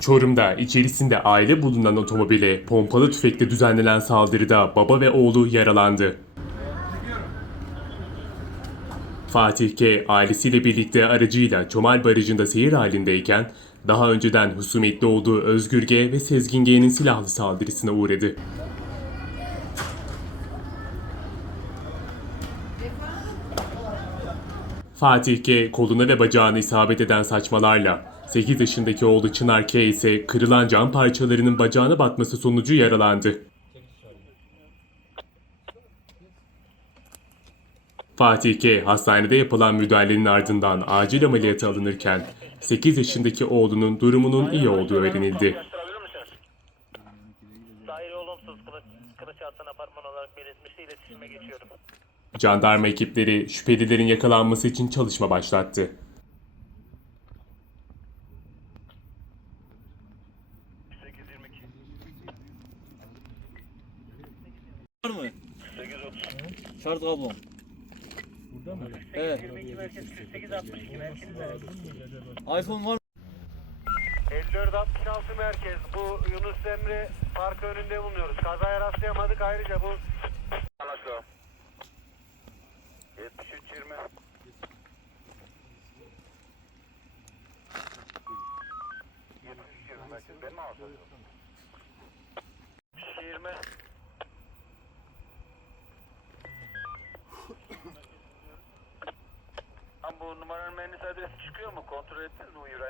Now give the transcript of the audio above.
Çorum'da içerisinde aile bulunan otomobile pompalı tüfekle düzenlenen saldırıda baba ve oğlu yaralandı. Fatih K. ailesiyle birlikte aracıyla Çomal Barajı'nda seyir halindeyken daha önceden husumetli olduğu Özgür G. ve Sezgin G.'nin silahlı saldırısına uğradı. Fatih K. koluna ve bacağına isabet eden saçmalarla 8 yaşındaki oğlu Çınar K. ise kırılan cam parçalarının bacağına batması sonucu yaralandı. Fatih K. hastanede yapılan müdahalenin ardından acil ameliyata alınırken 8 yaşındaki oğlunun durumunun iyi olduğu öğrenildi. Daire olumsuz kılıç, kılıç apartman olarak belirtmişti. İletişime geçiyorum. Jandarma ekipleri şüphelilerin yakalanması için çalışma başlattı. Var mı? Şart kablom. Burada mı? Evet. 22 merkez 4862 merkez. iPhone var mı? 5466 merkez. Bu Yunus Emre Parkı önünde bulunuyoruz. Kazaya rastlayamadık. Ayrıca bu... Ben mi alacağım? 20. Ama bu numaranın mühendis adresi çıkıyor mu? Kontrol ettiniz mi İbrahim?